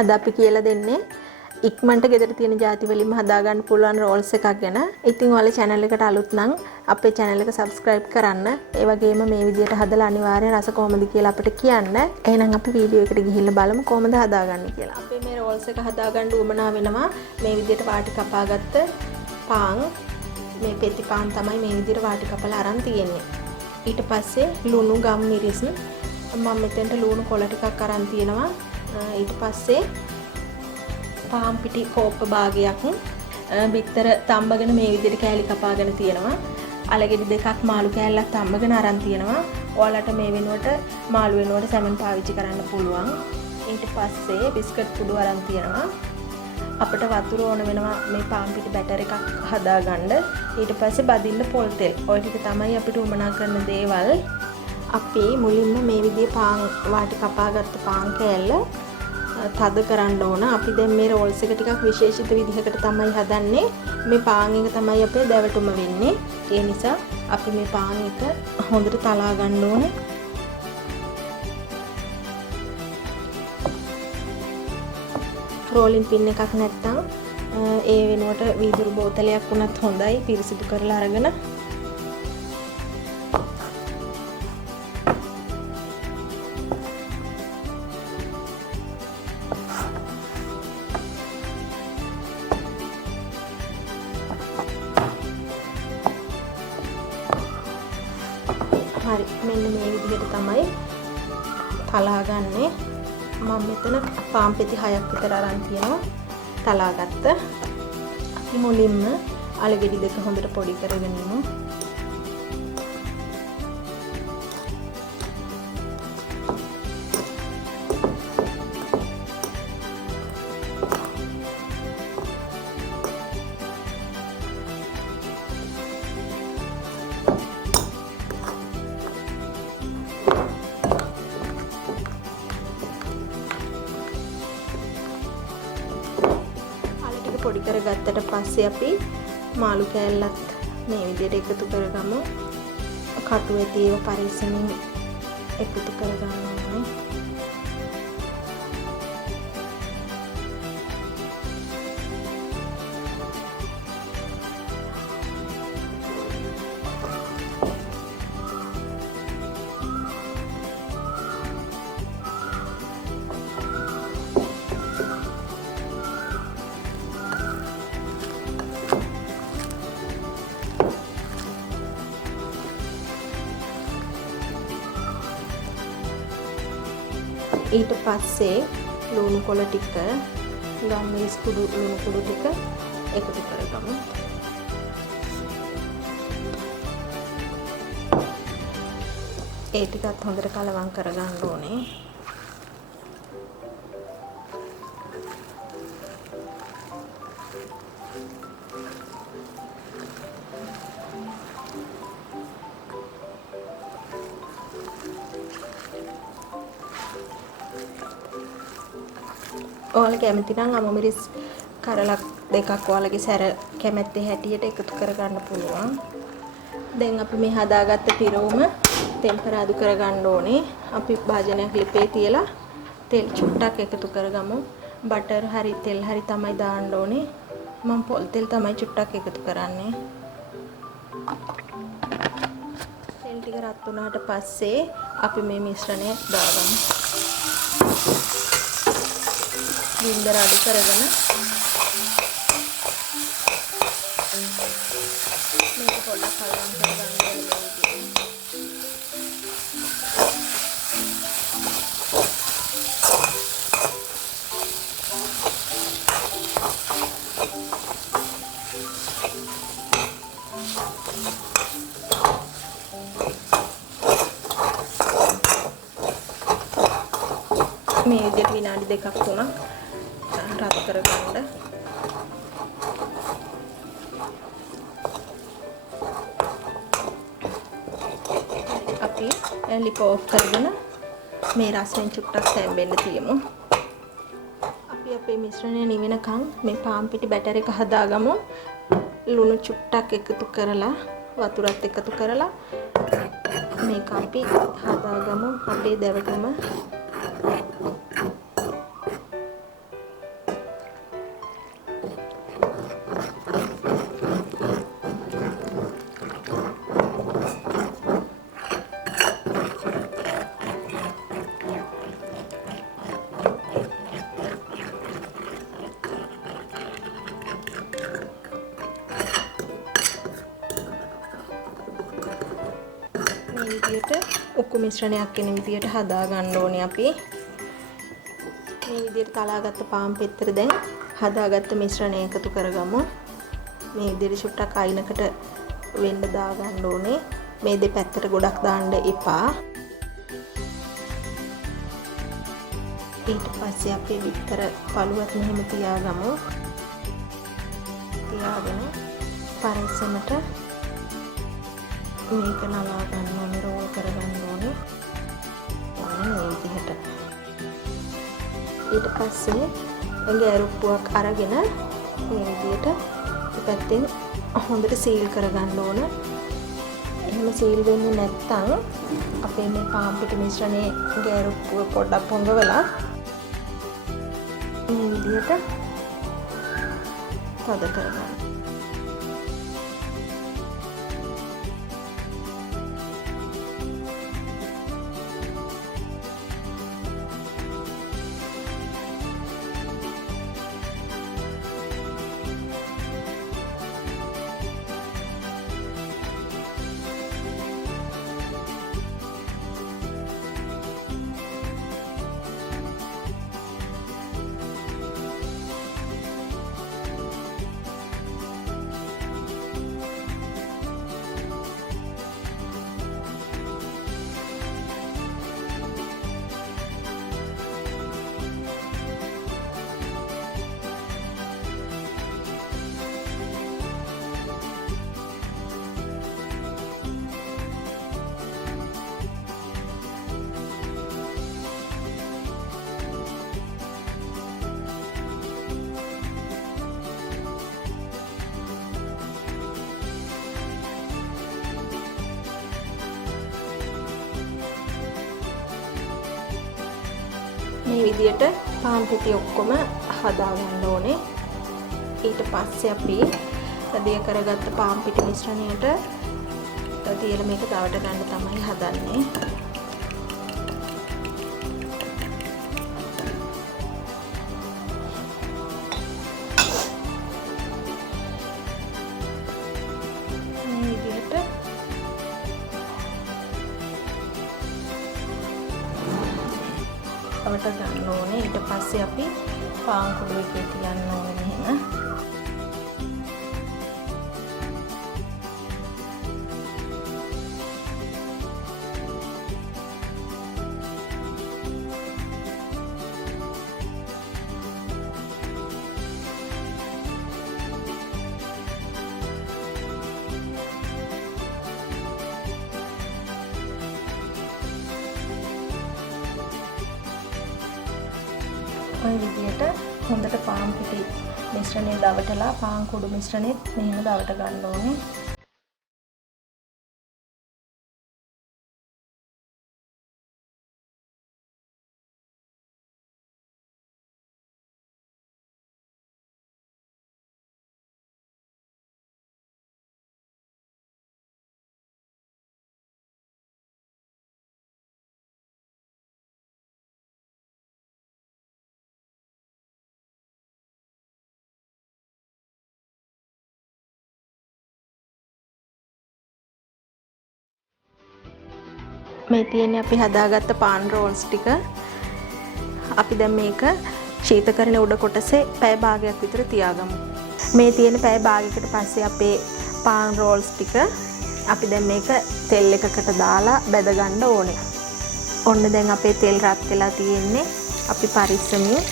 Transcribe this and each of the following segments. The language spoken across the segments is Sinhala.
අද අපි කියලා දෙන්නේ ඉක්මනට ගෙදර තියෙන ಜಾති වලින්ම හදා ගන්න පුළුවන් රෝල්ස් එකක් ගැන. ඉතින් ඔයාලා channel එකට අලුත් නම් අපේ channel එක subscribe කරන්න. ඒ වගේම මේ විදිහට හදලා අනිවාර්යෙන් රස කොහොමද කියලා අපිට කියන්න. එහෙනම් අපි වීඩියෝ එකට ගිහිල්ලා බලමු කොහොමද හදාගන්නේ කියලා. අපි මේ රෝල්ස් එක හදා ගන්න උවමනා වෙනවා මේ විදිහට වාටි කපාගත්ත පාන්. මේ පෙති පාන් තමයි මේ විදිහට වාටි කපලා අරන් තියෙන්නේ. ඊට පස්සේ ලුණු ගම් මිරිස් මම මෙතෙන්ට ලුණු කොළ ටිකක් අරන් තියෙනවා. ඊට පස්සේ පාන් පිටි කෝප්ප භාගයක් බිත්තර තම්බගෙන මේ විදිහට කෑලි කපාගෙන තියෙනවා. අලගෙඩි දෙකක් මාළු කෑල්ලක් තම්බගෙන අරන් තියෙනවා. ඔයාලට මේ වෙනුවට මාළු වෙනුවට සැමන් පාවිච්චි කරන්න පුළුවන්. ඊට පස්සේ බිස්කට් කුඩු අරන් තියෙනවා. අපිට වතුර ඕන වෙනවා මේ පාන් පිටි බැටර් එකක් හදාගන්න. ඊට පස්සේ බදින්න පොල් තෙල්. ඔය ටික තමයි අපිට උමනා කරන දේවල්. අපි මුලින්ම මේ විදිහේ පාන් වාටි කපාගත්ත පාන් කෑල්ල තද කරන්න ඕන. අපි දැන් මේ රෝල්ස් එක ටිකක් විශේෂිත විදිහකට තමයි හදන්නේ. මේ පාන් එක තමයි අපේ දැවටුම වෙන්නේ. ඒ නිසා අපි මේ පාන් එක හොඳට තලා ගන්න ඕනේ. රෝලින් පින් එකක් නැත්තම් ඒ වෙනුවට වීදුරු බෝතලයක් වුණත් හොඳයි. පිරිසිදු කරලා අරගෙන හරි මෙන්න මේ විදිහට තමයි තලාගන්නේ. මම මෙතන පාන් පෙති 6ක් විතර අරන් තියෙනවා තලාගත්ත. අපි මුලින්ම අලගෙඩි දෙක හොඳට පොඩි කරගෙන ඉමු. පොඩි කරගත්තට පස්සේ අපි මාළු කෑල්ලත් මේ විදිහට එකතු කරගමු. කටුවේ තියෙන පරිස්සමින් එකතු කරගන්න ඕනේ. ඊට පස්සේ ලුණු කොළ ටික ගම් මිරිස් කුඩු ලුණු කුඩු ටික එකතු කරගමු. ඒ ටිකත් හොඳට කලවම් කරගන්න ඕනේ. ඔයාලා කැමති නම් අමු මිරිස් කරලක් දෙකක් ඔයාලගේ සැර කැමැත්තේ හැටියට එකතු කරගන්න පුළුවන්. දැන් අපි මේ හදාගත්ත පිරවුම ටෙම්පරාදු කරගන්න ඕනේ. අපි භාජනයක් ලිපේ තියලා තෙල් චුට්ටක් එකතු කරගමු. බටර් හරි තෙල් හරි තමයි දාන්න ඕනේ. මම පොල් තෙල් තමයි චුට්ටක් එකතු කරන්නේ. තෙල් ටික රත් වුණාට පස්සේ අපි මේ මිශ්‍රණය දාගමු. ගින්දර අඩු කරගෙන මේක පොඩ්ඩක් කලවම් කරගන්න ඕනේ. මේ විදිහට විනාඩි දෙකක් තුනක් රත් කරගන්න. අපි ලිප ඔෆ් කරගෙන මේ රසෙන් චුට්ටක් තැම්බෙන්න තියමු. අපි අපේ මිශ්‍රණය නිවෙනකන් මේ පාන් පිටි බැටර් එක හදාගමු. ලුණු චුට්ටක් එකතු කරලා වතුරත් එකතු කරලා මේක අපි හදාගමු. අපේ දැවටුම විදියට උක්කු මිශ්‍රණයක් වෙන විදියට හදා ගන්න ඕනේ අපි. මේ විදියට තලාගත්ත පාන් පෙත්තට දැන් හදාගත්ත මිශ්‍රණය එකතු කරගමු. මේ විදියට චුට්ටක් අයිනකට වෙන්න දා ගන්න ඕනේ. මේ දෙපැත්තට ගොඩක් දාන්න එපා. ඊට පස්සේ අපි විතර පළුවත් මෙහෙම තියාගමු. තියාගෙන පරිස්සමට මේක නලා ගන්න ඕනේ, රෝල් කරගන්න ඕනේ. මේ විදිහට. ඊට පස්සේ ගෑරුප්පුවක් අරගෙන මේ විදිහට පැත්තෙන් හොඳට සීල් කරගන්න ඕන. එහෙම සීල් වෙන්නේ නැත්නම් අපේ මේ පාන් පිටි මිශ්‍රණයේ ගෑරුප්පුව පොඩ්ඩක් පොඟවලා මේ විදිහට තද කරගන්න. මේ විදියට පාන් පිටි ඔක්කොම හදා ගන්න ඕනේ. ඊට පස්සේ අපි සදිය කරගත්ත පාන් පිටි මිශ්‍රණයට තියලා මේක දවට ගන්න තමයි හදන්නේ. මේ විදියට වට ගන්න ඕනේ. ඊට පස්සේ අපි පාන් කුඩු එකේ තියන්න ඕනේ මෙහෙම. ඔය විදියට හොඳට පාන් පිටි මිශ්‍රණය දවටලා පාන් කුඩු මිශ්‍රණයත් මෙහෙම දවට ගන්න ඕනේ. මේ තියෙන්නේ අපි හදාගත්ත පාන් රෝල්ස් ටික. අපි දැන් මේක ශීතකරණයේ උඩ කොටසේ පැය භාගයක් විතර තියාගමු. මේ තියෙන පැය භාගයකට පස්සේ අපේ පාන් රෝල්ස් ටික අපි දැන් මේක තෙල් එකකට දාලා බැද ගන්න ඕනේ. ඔන්න දැන් අපේ තෙල් රත් වෙලා තියෙන්නේ. අපි පරිස්සමින්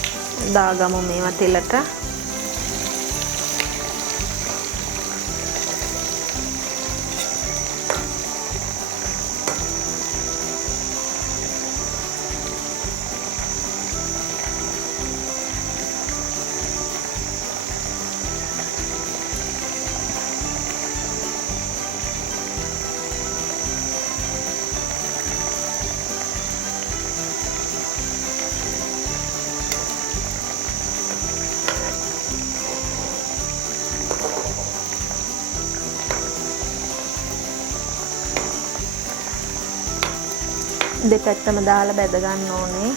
දාගමු මේවා තෙලට. දෙපැත්තම දාලා බැද ගන්න ඕනේ.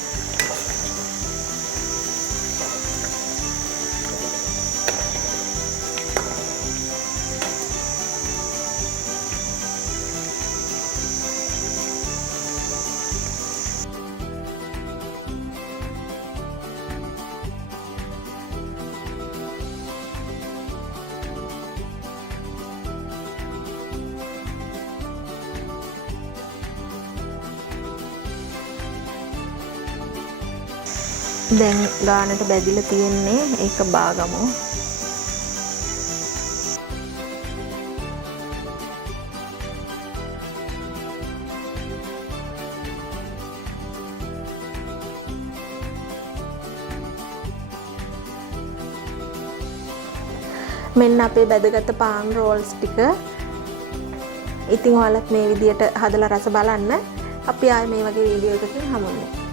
දැන් ගානට බැදිලා තියෙන්නේ ඒක බාගමු. මෙන්න අපේ බැදගත් පාන් රෝල්ස් ටික. ඉතින් ඔයාලත් මේ විදියට හදලා රස බලන්න. අපි ආයේ මේ වගේ වීඩියෝ එකකින් හමු වෙනවා.